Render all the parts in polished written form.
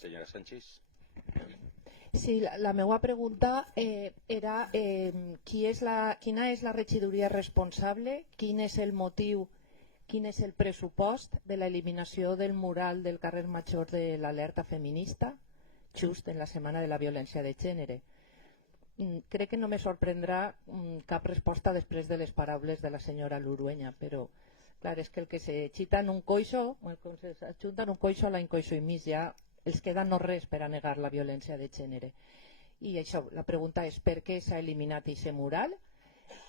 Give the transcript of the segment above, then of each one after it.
Senyora Sánchez. Sí, la meva pregunta era quina és la regidoria responsable, quin és el motiu, quin és el pressupost de l'eliminació del mural del carrer Major de l'Alerta Feminista, just en la Setmana de la Violència de Gènere. Crec que no me sorprendrà cap resposta després de les paraules de la senyora Lurueña, però clar, és que el que se xita en un coixo, el que se ajunta en un coixo, l'any coixo i mig, ja els queda no res per a negar la violència de gènere. I això, la pregunta és per què s'ha eliminat aquest mural,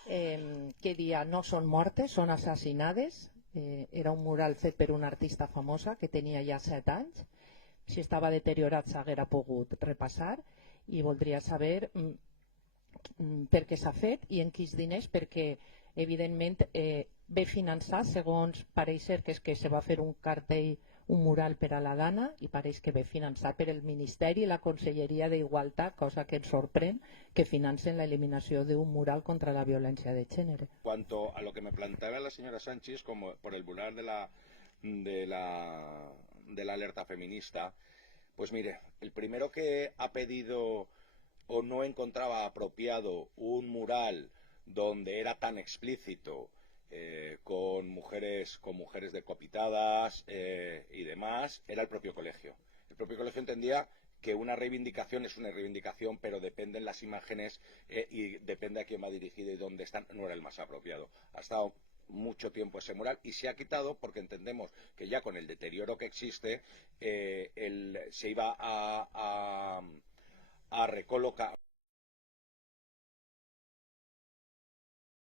que dia no són mortes, són assassinades. Era un mural fet per una artista famosa que tenia ja 7 anys. Si estava deteriorat s'haguera pogut repassar, i voldria saber per què s'ha fet i en quins diners, perquè evidentment ve finançat, segons pareix ser que és que se va fer un cartell, un mural per a la dana, i pareix que ve finançat per el Ministeri i la Conselleria d'Igualtat, cosa que ens sorprèn que financen la eliminació d'un mural contra la violència de gènere. Cuanto a lo que me planteaba la señora Sánchez, como por el mural de la alerta feminista, pues mire, el primero que ha pedido o no encontraba apropiado un mural donde era tan explícito, con mujeres decapitadas y demás, era el propio colegio. El propio colegio entendía que una reivindicación es una reivindicación, pero dependen las imágenes y depende a quién va dirigido y dónde están, no era el más apropiado. Ha estado mucho tiempo ese mural y se ha quitado porque entendemos que ya con el deterioro que existe se iba a recolocar